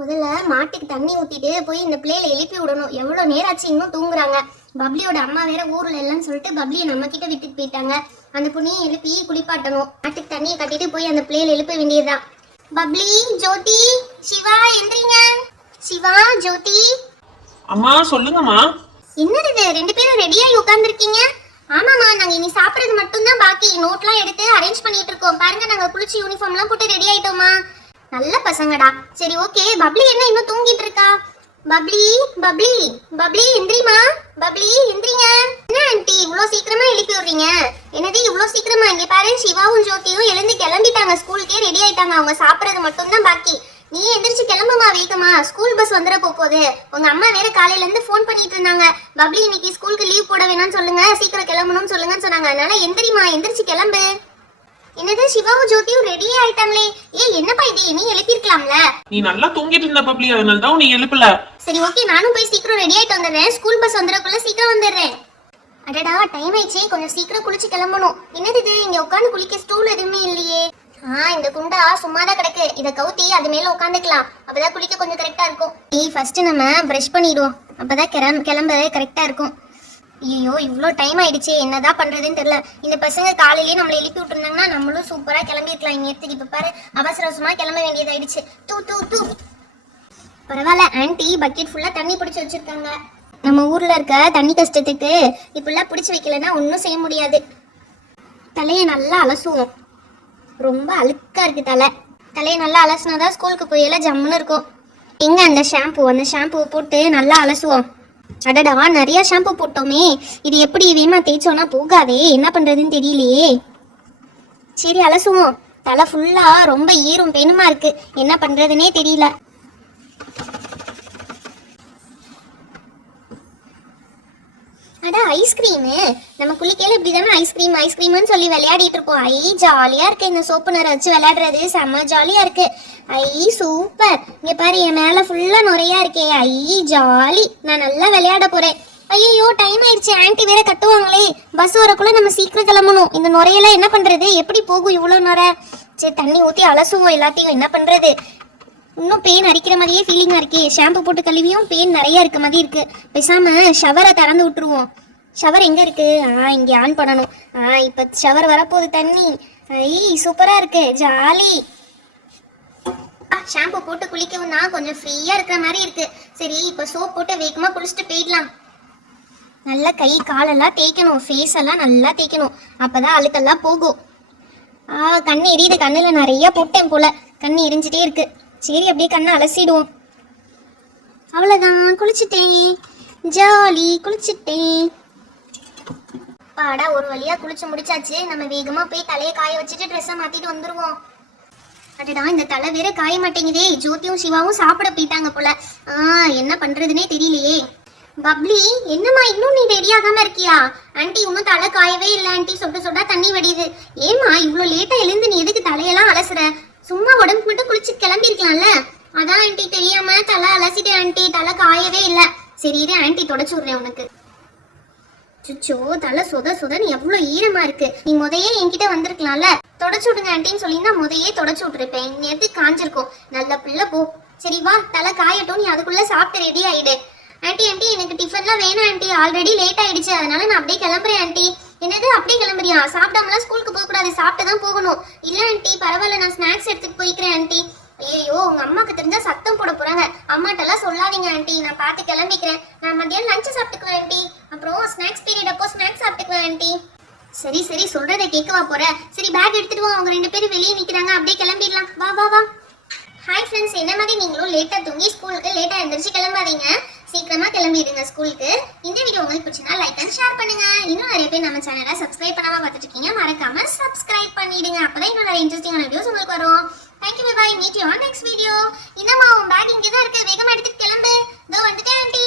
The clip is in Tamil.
முதல்ல மாட்டுக்கு தண்ணி ஊத்திட்டு போய் இந்த பிள்ளையில எழுப்பி விடணும். எவ்வளவு நேரம் ஆச்சு இன்னும் தூங்குறாங்க. பப்ளியோட அம்மா வேற ஊர்ல இல்லைன்னு சொல்லிட்டு பப்ளியை நம்ம கிட்ட விட்டுட்டு போயிட்டாங்க. அந்த புண்ணியை எழுப்பி குளிப்பாட்டணும். மாட்டுக்கு தண்ணியை கட்டிட்டு போய் அந்த பிள்ளையில எழுப்ப வேண்டியதுதான். பப்ளி, ஜோதி, சிவா எந்திரிங்க. சிவா, ஜோதி. அம்மா சொல்லுங்கம்மா. என்னது இது, ரெண்டு பேரும் ரெடியாகி உட்கார்ந்துருக்கீங்க? ஆமாம்மா, நாங்க இனி சாப்பிட்றது மட்டும்தான் பாக்கி. நோட்லாம் எடுத்து அரேஞ்ச் பண்ணிட்டு இருக்கோம். பாருங்க, நாங்க குளிச்சு யூனிஃபார்ம்லாம் போட்டு ரெடி ஆயிட்டோமா. நல்ல பசங்கடா. சரி ஓகே. பப்ளி என்ன இன்னும் தூங்கிட்டு இருக்கா? பப்ளி, பப்ளி, பப்ளி எந்திரிமா. பப்ளி எந்திரிங்க. என்ன ஆண்டி இவ்வளோ சீக்கிரமா எழுப்பி விடுறீங்க? என்னது இவ்வளோ சீக்கிரமா? இங்க பாரு, சிவாவும் ஜோதியும் எழுந்து கிளம்பிட்டாங்க. ஸ்கூலுக்கே ரெடி ஆயிட்டாங்க. அவங்க சாப்பிட்றது மட்டும்தான் பாக்கி. நீ எந்திரிச்சு கிளம்புமா வேகமா. ஸ்கூல் பஸ் வந்துட போகுது. உங்க அம்மா வேற காலையில இருந்து ஃபோன் பண்ணிட்டு இருந்தாங்க. பப்ளி இன்னைக்கு ஸ்கூலுக்கு லீவ் போட வேணாம்னு சொல்லுங்க, சீக்கிரம் கிளம்பணும்னு சொல்லுங்கன்னு சொன்னாங்க. அதனால எந்திரிமா, எந்திரிச்சு கிளம்பு. என்னது சிவாவும் ஜோதியும் ரெடி ஆயிட்டாங்களே. என்னப்பா இது, நீ எழுப்பிருக்கலாம்ல. நீ நல்லா தூங்கிட்டு இருந்த பப்ளி, அதனால தான் நீ எழுப்பல. சரி ஓகே, நானும் போய் சீக்கிரம் ரெடி ஆயிட்டு வந்துடுறேன். ஸ்கூல் பஸ் வந்துறதுக்குள்ள சீக்கிரம் வந்துடுறேன். அடடா, டைம் ஆயிடுச்சு. கொஞ்சம் சீக்கிரம் குளிச்சு கிளம்பணும். என்னது இது, இங்க உட்காந்து குளிக்க ஸ்டூல் எதுவுமே இல்லையே. இந்த குண்டா சும்மாதான் கிடக்கு. இதை கவுத்தி அது மேல உட்காந்துக்கலாம். அப்பதான் குளிக்க கொஞ்சம் கரெக்டா இருக்கும். ஃபர்ஸ்ட் நம்ம பிரஷ் பண்ணிடுவோம். அப்பதான் கிளம்ப கரெக்டா இருக்கும். ஐயோ, இவ்வளோ டைம் ஆயிடுச்சு. என்னதான் பண்றதுன்னு தெரியல. இந்த பசங்க காலையிலேயே நம்மளை எழுப்பி விட்டுருந்தாங்கன்னா நம்மளும் சூப்பரா கிளம்பிருக்கலாம். இங்க எடுத்துக்கு இப்ப பாரு, அவசர அவசரமா கிளம்ப வேண்டியதாயிடுச்சு. தூ தூ தூ. பரவாயில்ல, ஆன்டி பக்கெட் ஃபுல்லா தண்ணி பிடிச்சி வச்சிருக்காங்க. நம்ம ஊர்ல இருக்க தண்ணி கஷ்டத்துக்கு இப்பெல்லாம் பிடிச்சி வைக்கலன்னா ஒன்றும் செய்ய முடியாது. தலையை நல்லா அலசுவோம். ரொம்ப அழுக்கா இருக்கு தலையை நல்லா அலசினாதான் ஸ்கூலுக்கு போயெல்லாம் ஜம்முன்னு இருக்கும். எங்க அந்த ஷாம்பு போட்டு நல்லா அலசுவோம். அடடா, நிறைய ஷாம்பு போட்டோமே. இது எப்படி வேமா தேய்ச்சோன்னா போகாதே. என்ன பண்றதுன்னு தெரியலையே. சரி அலசுவோம். தலை ஃபுல்லா ரொம்ப ஈரும் பெண்ணுமா இருக்கு. என்ன பண்றதுன்னே தெரியல. அட ஐஸ்கிரீமு. நம்ம குளிக்கையில இப்படிதானே ஐஸ்கிரீம்னு சொல்லி விளையாடிட்டு இருப்போம். ஜாலியா இருக்கு. இந்த சோப்பு நிற வச்சு விளையாடுறது செம்ம ஜாலியா இருக்கு. சூப்பர். இங்க பாரு, என் மேல ஃபுல்லா நுரையா இருக்கே. ஜாலி. நான் நல்லா விளையாட போறேன். ஐயோ, டைம் ஆயிடுச்சு. ஆன்ட்டி வேற கத்துவாங்களே. பஸ் வரக்குள்ள நம்ம சீக்கிரம் கிளம்பணும். இந்த நுரையெல்லாம் என்ன பண்றது? எப்படி போகும் இவ்வளவு நுரை? சரி, தண்ணி ஊத்தி அலசுவோம் எல்லாத்தையும். என்ன பண்றது? இன்னும் பெயின் அரிக்கிற மாதிரியே ஃபீலிங்கா இருக்கே. ஷாம்பு போட்டு கழுவியும் பெயின் நிறைய இருக்க மாதிரி இருக்கு. பேசாம ஷவரை திறந்து விட்டுருவோம். ஷவர் எங்க இருக்கு? இங்க ஆன் பண்ணணும். இப்ப ஷவர் வரப்போகுது தண்ணி. சூப்பரா இருக்கு, ஜாலி. ஷாம்பு போட்டு குளிக்கவும் தான் கொஞ்சம் ஃப்ரீயா இருக்கிற மாதிரி இருக்கு. சரி, இப்ப சோப் போட்டு வேகமா குளிச்சுட்டு போயிடலாம். நல்லா கை காலெல்லாம் தேய்க்கணும். ஃபேஸ் எல்லாம் நல்லா தேய்க்கணும். அப்பதான் அழுக்கெல்லாம் போகும். கண்ணு எரியுது. கண்ணுல நிறைய போட்டேன் போல. கண்ணு எரிஞ்சிட்டே இருக்கு. சரி, அப்படியே கண்ணை அலசிடுவோம். அவ்வளவுதான், குளிச்சுட்டேன். ஜாலி, குளிச்சுட்டேன். பாடா, ஒரு வழியா குளிச்சு முடிச்சாச்சு. நம்ம வேகமா போய் தலையை காய வச்சுட்டு ட்ரெஸ்ஸை மாத்திட்டு வந்துருவோம். அடடா, இந்த தலை வேற காய மாட்டேங்குதே. ஜோதியும் சிவாவும் சாப்பிட போயிட்டாங்க போல. என்ன பண்றதுன்னே தெரியலையே. பப்ளி, என்னம்மா இன்னும் நீ ரெடி ஆகாம இருக்கியா? ஆன்ட்டி இன்னும் தலை காயவே இல்லை ஆன்ட்டி. சொட்டா தண்ணி வடியுது. ஏமா இவ்வளோ லேட்டா எழுந்து நீ எதுக்கு தலையெல்லாம் அலசுற? சும்மா உடம்புக்கு மட்டும் குளிச்சு கிளம்பி இருக்கலாம்ல. அதான் ஆன்ட்டி தெரியாம தலை அலசிட்டேன் ஆன்ட்டி. தலை காயவே இல்லை. சரி இரு, ஆன்ட்டி தொடச்சு விடுறேன் உனக்கு. சுச்சோ, தலை சொதன்னு எவ்வளோ ஈரமா இருக்கு. நீ முதையே என்கிட்ட வந்திருக்கலாம்ல. தொடச்சு விடுங்க ஆன்ட்டின்னு சொல்லினா முதையே தொடச்சு விட்டுருப்பேன். நேற்று காஞ்சிருக்கும். நல்ல பிள்ளை போ. சரி வா, தலை காயட்டும். நீ அதுக்குள்ள சாப்பிட்டு ரெடி ஆயிடு. ஆன்ட்டி எனக்கு டிஃபன்லாம் வேணும் ஆன்ட்டி. ஆல்ரெடி லேட் ஆயிடுச்சு. அதனால நான் அப்படியே கிளம்புறேன் ஆன்ட்டி. என்னது அப்படியே கிளம்புறியா? சாப்பிடாமலாம் ஸ்கூலுக்கு போக கூடாது. சாப்பிட்டு தான் போகணும். இல்ல ஆன்ட்டி பரவாயில்ல, நான் ஸ்நாக்ஸ் எடுத்துட்டு போய்க்கிறேன் ஆன்ட்டி. ஐயோ, உங்க அம்மாக்கு தெரிஞ்சா சத்தம் போட போறாங்க. அம்மாட்டெல்லாம் சொல்லாதீங்க ஆன்ட்டி. நான் பார்த்து கிளம்பிக்கிறேன். நான் மத்தியானம் லஞ்ச் சாப்பிட்டுக்குவேன் ஆன்ட்டி. அப்புறம் ஸ்நாக்ஸ் பீரியட் அப்போ ஸ்நாக்ஸ் சாப்பிட்டுக்குவேன் ஆன்ட்டி. சரி சொல்றதை கேட்கவா போற? சரி பேக் எடுத்துட்டு வா. அவங்க ரெண்டு பேரும் வெளியே நிக்கிறாங்க. அப்படியே கிளம்பிடலாம். வா. ஹாய் ஃப்ரெண்ட்ஸ், என்ன மாதிரி நீங்களும் லேட்டா தூங்கி ஸ்கூலுக்கு லேட்டா எழுந்திரிச்சு கிளம்பாதீங்க. சீக்கிரமா கிளம்பிடுங்க ஸ்கூலுக்கு. இந்த வீடியோ உங்களுக்கு பிடிச்சிருந்தா லைக் அண்ட் ஷேர் பண்ணுங்க. இன்னும் நிறைய பேர் நம்ம சேனலை சப்ஸ்கிரைப் பண்ணாம பார்த்துட்டு இருக்கீங்க. மறக்காம சப்ஸ்கிரைப் பண்ணிடுங்க. அப்பதான் இன்னும் நிறைய இன்ட்ரெஸ்டிங்கான வீடியோஸ் உங்களுக்கு வரும். Thank you, bye. Meet you on next video. என்னம்மா உன் பேக் இங்கே தான் இருக்கு. வேகமா எடுத்துட்டு கிளம்பு. இதோ வந்துட்டேன் ஆன்ட்டி.